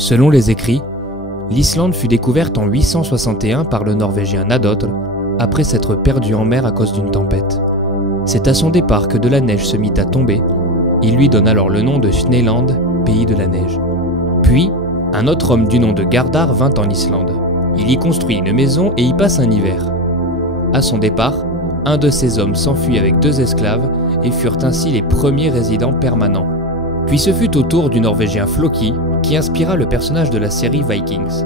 Selon les écrits, l'Islande fut découverte en 861 par le Norvégien Nadodr, après s'être perdu en mer à cause d'une tempête. C'est à son départ que de la neige se mit à tomber. Il lui donne alors le nom de Sneland, pays de la neige. Puis, un autre homme du nom de Gardar vint en Islande. Il y construit une maison et y passe un hiver. À son départ, un de ces hommes s'enfuit avec 2 esclaves et furent ainsi les premiers résidents permanents. Puis ce fut au tour du Norvégien Floki qui inspira le personnage de la série Vikings.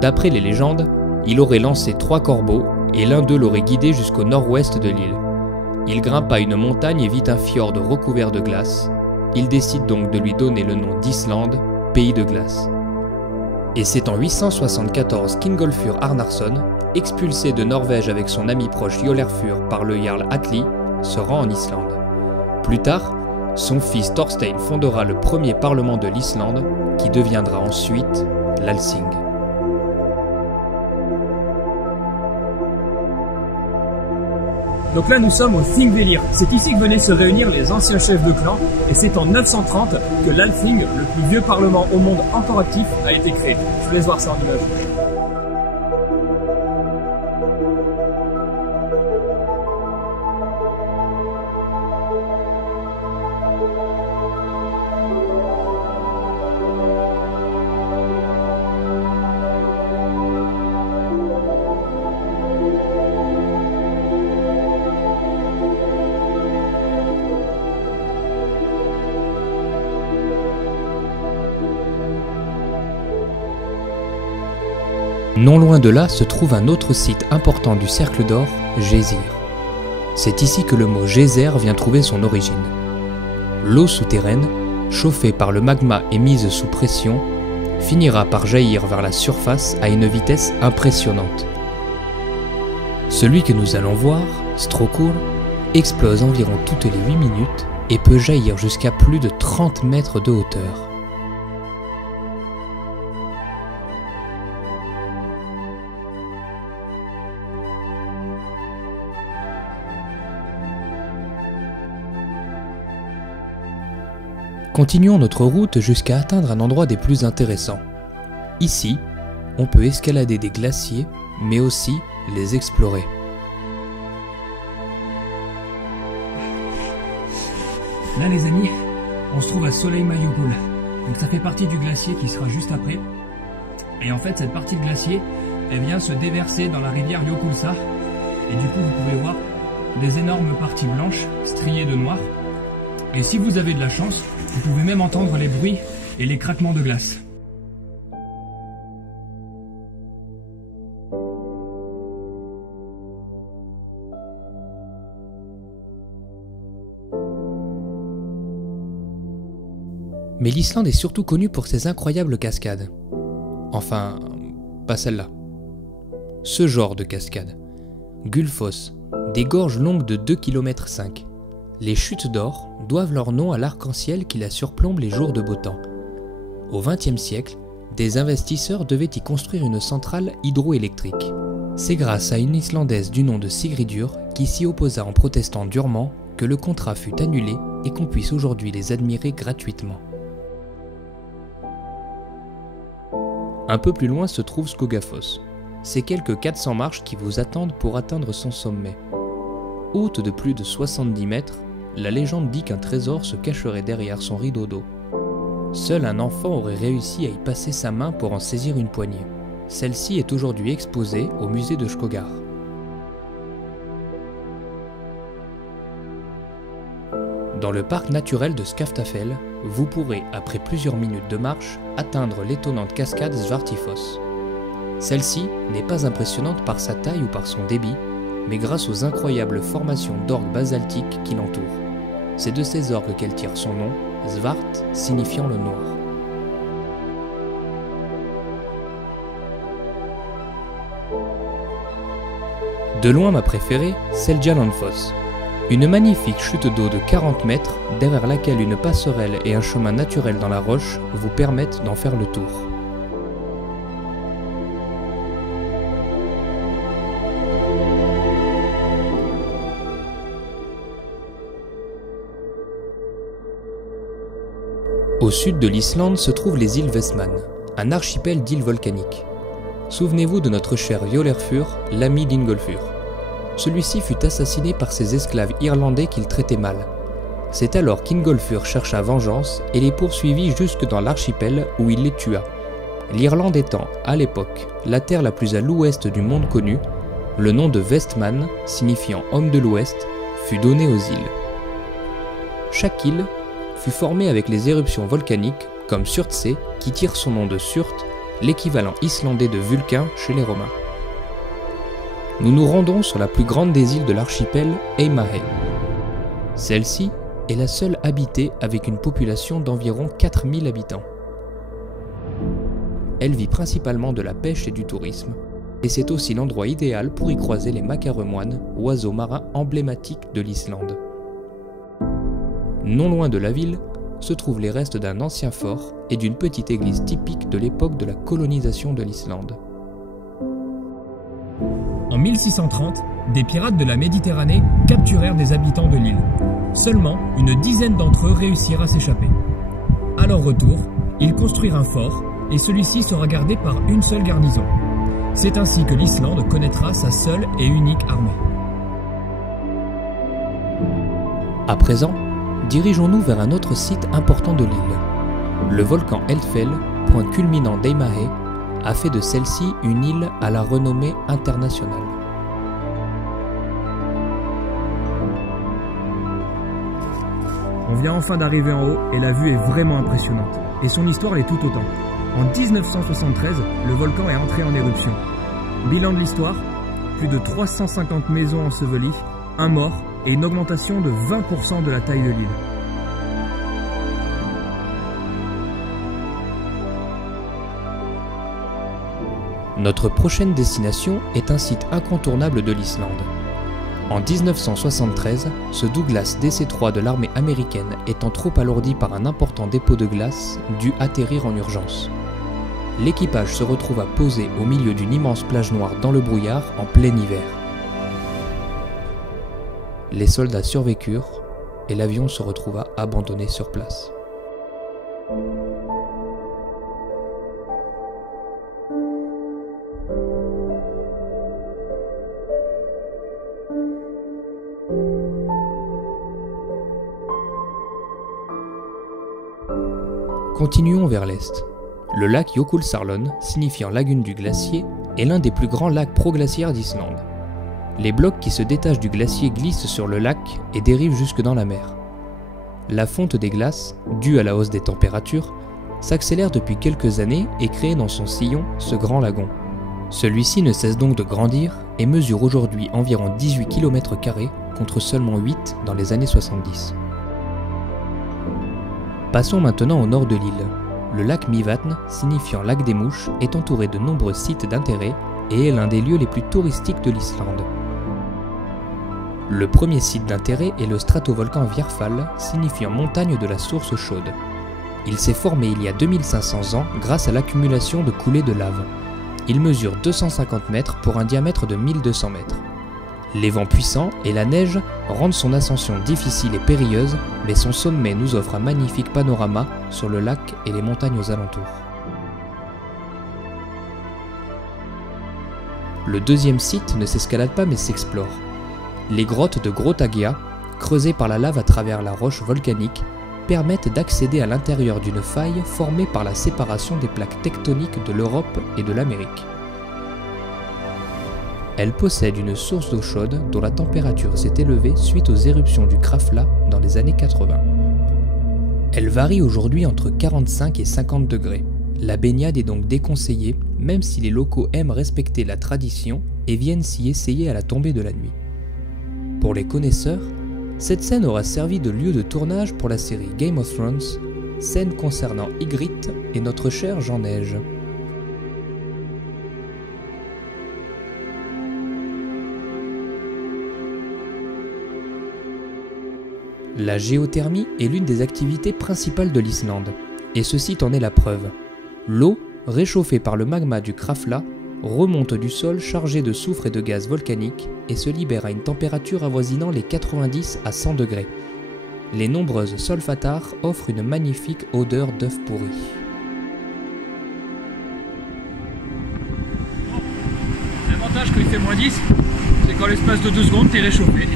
D'après les légendes, il aurait lancé 3 corbeaux et l'un d'eux l'aurait guidé jusqu'au nord-ouest de l'île. Il grimpa une montagne et vit un fjord recouvert de glace. Il décide donc de lui donner le nom d'Islande, pays de glace. Et c'est en 874 qu'Ingolfur Arnarsson, expulsé de Norvège avec son ami proche Jolærfur par le Jarl Atli, se rend en Islande. Plus tard, son fils Thorstein fondera le premier parlement de l'Islande, qui deviendra ensuite l'Althing. Donc là nous sommes au Thingvellir, c'est ici que venaient se réunir les anciens chefs de clan et c'est en 930 que l'Althing, le plus vieux parlement au monde encore actif, a été créé. Je vous laisse voir ça en image. Non loin de là se trouve un autre site important du Cercle d'Or, Gésir. C'est ici que le mot geyser vient trouver son origine. L'eau souterraine, chauffée par le magma et mise sous pression, finira par jaillir vers la surface à une vitesse impressionnante. Celui que nous allons voir, Strokur, explose environ toutes les 8 minutes et peut jaillir jusqu'à plus de 30 mètres de hauteur. Continuons notre route jusqu'à atteindre un endroit des plus intéressants. Ici, on peut escalader des glaciers, mais aussi les explorer. Là les amis, on se trouve à Soleil Mayupol. Donc ça fait partie du glacier qui sera juste après. Et en fait cette partie de glacier, elle vient se déverser dans la rivière Jökulsá. Et du coup vous pouvez voir des énormes parties blanches striées de noir. Et si vous avez de la chance, vous pouvez même entendre les bruits et les craquements de glace. Mais l'Islande est surtout connue pour ses incroyables cascades. Enfin, pas celle-là. Ce genre de cascade. Gullfoss, des gorges longues de 2,5 km. Les chutes d'or doivent leur nom à l'arc-en-ciel qui la surplombe les jours de beau temps. Au XXe siècle, des investisseurs devaient y construire une centrale hydroélectrique. C'est grâce à une Islandaise du nom de Sigridur qui s'y opposa en protestant durement que le contrat fut annulé et qu'on puisse aujourd'hui les admirer gratuitement. Un peu plus loin se trouve Skogafoss. C'est quelques 400 marches qui vous attendent pour atteindre son sommet. Haute de plus de 70 mètres, la légende dit qu'un trésor se cacherait derrière son rideau d'eau. Seul un enfant aurait réussi à y passer sa main pour en saisir une poignée. Celle-ci est aujourd'hui exposée au musée de Skogar. Dans le parc naturel de Skaftafell, vous pourrez, après plusieurs minutes de marche, atteindre l'étonnante cascade Svartifoss. Celle-ci n'est pas impressionnante par sa taille ou par son débit, mais grâce aux incroyables formations d'orgues basaltiques qui l'entourent. C'est de ces orgues qu'elle tire son nom, Svart signifiant le noir. De loin ma préférée, Seljalandsfoss. Une magnifique chute d'eau de 40 mètres, derrière laquelle une passerelle et un chemin naturel dans la roche vous permettent d'en faire le tour. Au sud de l'Islande se trouvent les îles Vestmann. un archipel d'îles volcaniques. Souvenez-vous de notre cher Iolfur, l'ami d'Ingolfur. Celui-ci fut assassiné par ses esclaves irlandais qu'il traitait mal. C'est alors qu'Ingolfur chercha vengeance et les poursuivit jusque dans l'archipel où il les tua. L'Irlande étant, à l'époque, la terre la plus à l'ouest du monde connu, le nom de Westman, signifiant homme de l'ouest, fut donné aux îles. Chaque île fut formée avec les éruptions volcaniques, comme Surtsey, qui tire son nom de Surt, l'équivalent islandais de Vulcain chez les Romains. Nous nous rendons sur la plus grande des îles de l'archipel, Eimahe. Celle-ci est la seule habitée avec une population d'environ 4000 habitants. Elle vit principalement de la pêche et du tourisme, et c'est aussi l'endroit idéal pour y croiser les macaremoines, oiseaux marins emblématiques de l'Islande. Non loin de la ville se trouvent les restes d'un ancien fort et d'une petite église typique de l'époque de la colonisation de l'Islande. En 1630, des pirates de la Méditerranée capturèrent des habitants de l'île. Seulement, une dizaine d'entre eux réussirent à s'échapper. À leur retour, ils construirent un fort et celui-ci sera gardé par une seule garnison. C'est ainsi que l'Islande connaîtra sa seule et unique armée. À présent, dirigeons-nous vers un autre site important de l'île. Le volcan Eldfell, point culminant d'Eimahe, a fait de celle-ci une île à la renommée internationale. On vient enfin d'arriver en haut et la vue est vraiment impressionnante. Et son histoire l'est tout autant. En 1973, le volcan est entré en éruption. Bilan de l'histoire, plus de 350 maisons ensevelies, un mort et une augmentation de 20% de la taille de l'île. Notre prochaine destination est un site incontournable de l'Islande. En 1973, ce Douglas DC-3 de l'armée américaine étant trop alourdi par un important dépôt de glace, dut atterrir en urgence. L'équipage se retrouva posé au milieu d'une immense plage noire dans le brouillard en plein hiver. Les soldats survécurent et l'avion se retrouva abandonné sur place. Continuons vers l'est. Le lac Jökulsárlón, signifiant lagune du glacier, est l'un des plus grands lacs proglaciaires d'Islande. Les blocs qui se détachent du glacier glissent sur le lac et dérivent jusque dans la mer. La fonte des glaces, due à la hausse des températures, s'accélère depuis quelques années et crée dans son sillon ce grand lagon. Celui-ci ne cesse donc de grandir et mesure aujourd'hui environ 18 km² contre seulement 8 dans les années 70. Passons maintenant au nord de l'île. Le lac Mývatn, signifiant lac des mouches, est entouré de nombreux sites d'intérêt et est l'un des lieux les plus touristiques de l'Islande. Le premier site d'intérêt est le stratovolcan Vírfall, signifiant montagne de la source chaude. Il s'est formé il y a 2500 ans grâce à l'accumulation de coulées de lave. Il mesure 250 mètres pour un diamètre de 1200 mètres. Les vents puissants et la neige rendent son ascension difficile et périlleuse, mais son sommet nous offre un magnifique panorama sur le lac et les montagnes aux alentours. Le deuxième site ne s'escalade pas mais s'explore. Les grottes de Grotaggia, creusées par la lave à travers la roche volcanique, permettent d'accéder à l'intérieur d'une faille formée par la séparation des plaques tectoniques de l'Europe et de l'Amérique. Elle possède une source d'eau chaude dont la température s'est élevée suite aux éruptions du Krafla dans les années 80. Elle varie aujourd'hui entre 45 et 50 degrés. La baignade est donc déconseillée, même si les locaux aiment respecter la tradition et viennent s'y essayer à la tombée de la nuit. Pour les connaisseurs, cette scène aura servi de lieu de tournage pour la série Game of Thrones, scène concernant Ygritte et notre cher Jean Neige. La géothermie est l'une des activités principales de l'Islande, et ce site en est la preuve. L'eau, réchauffée par le magma du Krafla, remonte du sol chargé de soufre et de gaz volcanique et se libère à une température avoisinant les 90 à 100 degrés. Les nombreuses solfatares offrent une magnifique odeur d'œuf pourri. l'avantage quand il fait -10, c'est qu'en l'espace de 2 secondes, t'es réchauffé.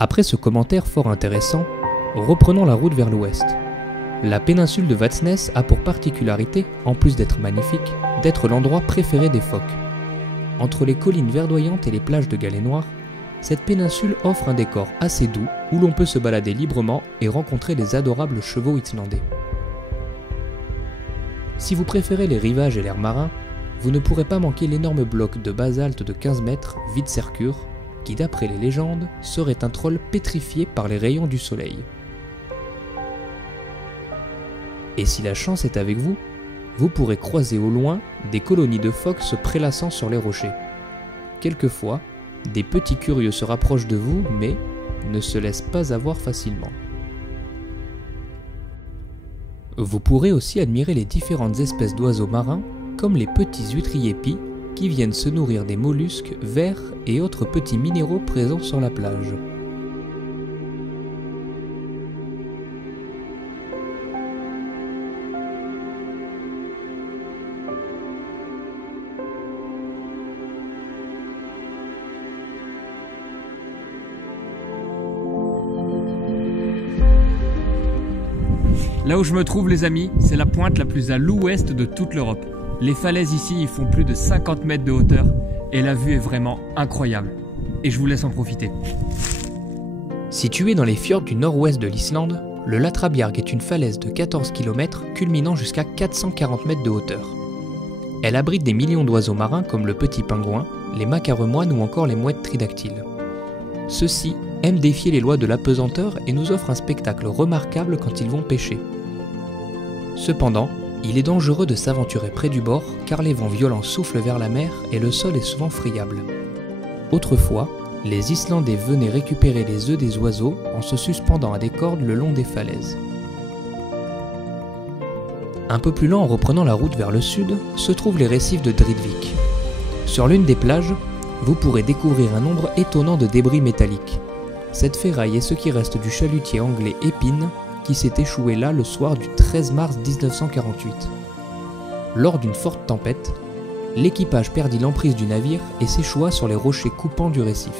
Après ce commentaire fort intéressant, reprenons la route vers l'ouest. La péninsule de Vatsness a pour particularité, en plus d'être magnifique, d'être l'endroit préféré des phoques. Entre les collines verdoyantes et les plages de galets noirs, cette péninsule offre un décor assez doux où l'on peut se balader librement et rencontrer les adorables chevaux islandais. Si vous préférez les rivages et l'air marin, vous ne pourrez pas manquer l'énorme bloc de basalte de 15 mètres, Vidserkur, qui d'après les légendes, serait un troll pétrifié par les rayons du soleil. Et si la chance est avec vous, vous pourrez croiser au loin des colonies de phoques se prélassant sur les rochers. Quelquefois, des petits curieux se rapprochent de vous, mais ne se laissent pas avoir facilement. Vous pourrez aussi admirer les différentes espèces d'oiseaux marins, comme les petits huîtriers épis, qui viennent se nourrir des mollusques, vers et autres petits minéraux présents sur la plage. Là où je me trouve les amis, c'est la pointe la plus à l'ouest de toute l'Europe. Les falaises ici, ils font plus de 50 mètres de hauteur et la vue est vraiment incroyable. Et je vous laisse en profiter. Situé dans les fjords du nord-ouest de l'Islande, le Latrabjarg est une falaise de 14 km culminant jusqu'à 440 mètres de hauteur. Elle abrite des millions d'oiseaux marins comme le petit pingouin, les macaremoines ou encore les mouettes tridactyles. Ceux-ci aiment défier les lois de l'apesanteur et nous offrent un spectacle remarquable quand ils vont pêcher. Cependant, il est dangereux de s'aventurer près du bord car les vents violents soufflent vers la mer et le sol est souvent friable. Autrefois, les Islandais venaient récupérer les œufs des oiseaux en se suspendant à des cordes le long des falaises. Un peu plus loin en reprenant la route vers le sud, se trouvent les récifs de Dridvik. Sur l'une des plages, vous pourrez découvrir un nombre étonnant de débris métalliques. Cette ferraille est ce qui reste du chalutier anglais Épine qui s'est échoué là le soir du 13 mars 1948. Lors d'une forte tempête, l'équipage perdit l'emprise du navire et s'échoua sur les rochers coupants du récif.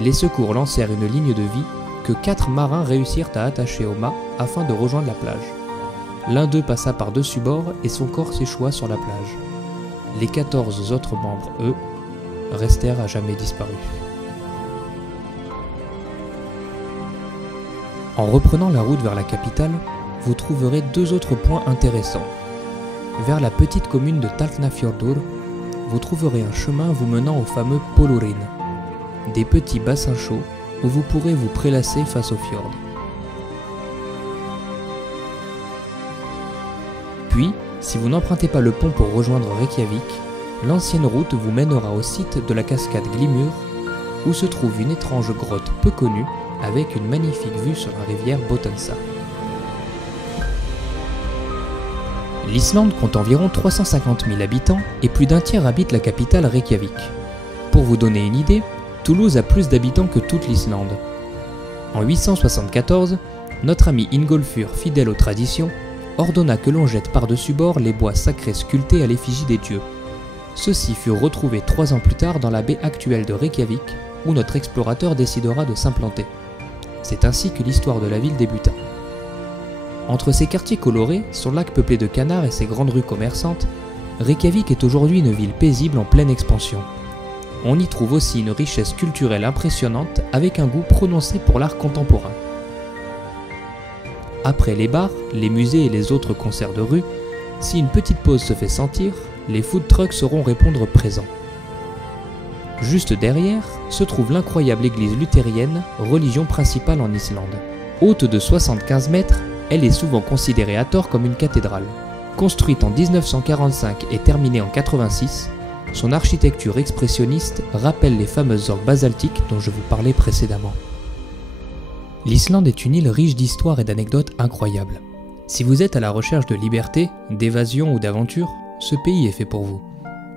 Les secours lancèrent une ligne de vie que 4 marins réussirent à attacher au mât afin de rejoindre la plage. L'un d'eux passa par-dessus bord et son corps s'échoua sur la plage. Les 14 autres membres, eux, restèrent à jamais disparus. En reprenant la route vers la capitale, vous trouverez 2 autres points intéressants. Vers la petite commune de Tálknafjörður, vous trouverez un chemin vous menant au fameux Polurin, des petits bassins chauds où vous pourrez vous prélasser face au fjord. Puis, si vous n'empruntez pas le pont pour rejoindre Reykjavik, l'ancienne route vous mènera au site de la cascade Glimur, où se trouve une étrange grotte peu connue avec une magnifique vue sur la rivière Botnsa. L'Islande compte environ 350 000 habitants et plus d'un tiers habite la capitale Reykjavik. Pour vous donner une idée, Toulouse a plus d'habitants que toute l'Islande. En 874, notre ami Ingolfur, fidèle aux traditions, ordonna que l'on jette par-dessus bord les bois sacrés sculptés à l'effigie des dieux. Ceux-ci furent retrouvés 3 ans plus tard dans la baie actuelle de Reykjavik, où notre explorateur décidera de s'implanter. C'est ainsi que l'histoire de la ville débuta. Entre ses quartiers colorés, son lac peuplé de canards et ses grandes rues commerçantes, Reykjavik est aujourd'hui une ville paisible en pleine expansion. On y trouve aussi une richesse culturelle impressionnante avec un goût prononcé pour l'art contemporain. Après les bars, les musées et les autres concerts de rue, si une petite pause se fait sentir, les food trucks sauront répondre présents. Juste derrière se trouve l'incroyable église luthérienne, religion principale en Islande. Haute de 75 mètres, elle est souvent considérée à tort comme une cathédrale. Construite en 1945 et terminée en 86, son architecture expressionniste rappelle les fameuses orgues basaltiques dont je vous parlais précédemment. L'Islande est une île riche d'histoires et d'anecdotes incroyables. Si vous êtes à la recherche de liberté, d'évasion ou d'aventure, ce pays est fait pour vous.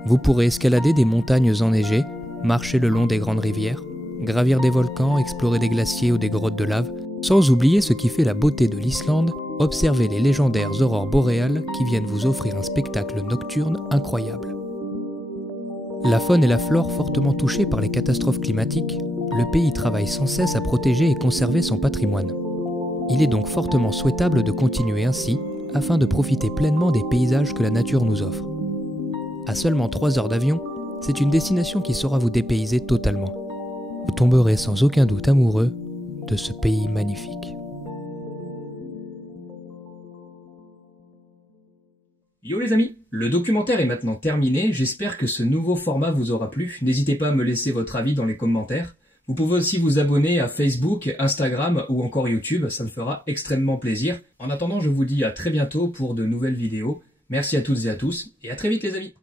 Vous pourrez escalader des montagnes enneigées, marcher le long des grandes rivières, gravir des volcans, explorer des glaciers ou des grottes de lave, sans oublier ce qui fait la beauté de l'Islande, observer les légendaires aurores boréales qui viennent vous offrir un spectacle nocturne incroyable. La faune et la flore fortement touchées par les catastrophes climatiques, le pays travaille sans cesse à protéger et conserver son patrimoine. Il est donc fortement souhaitable de continuer ainsi afin de profiter pleinement des paysages que la nature nous offre. À seulement 3 heures d'avion, c'est une destination qui saura vous dépayser totalement. Vous tomberez sans aucun doute amoureux de ce pays magnifique. Yo les amis, le documentaire est maintenant terminé, j'espère que ce nouveau format vous aura plu. N'hésitez pas à me laisser votre avis dans les commentaires. Vous pouvez aussi vous abonner à Facebook, Instagram ou encore YouTube, ça me fera extrêmement plaisir. En attendant, je vous dis à très bientôt pour de nouvelles vidéos. Merci à toutes et à tous, et à très vite les amis.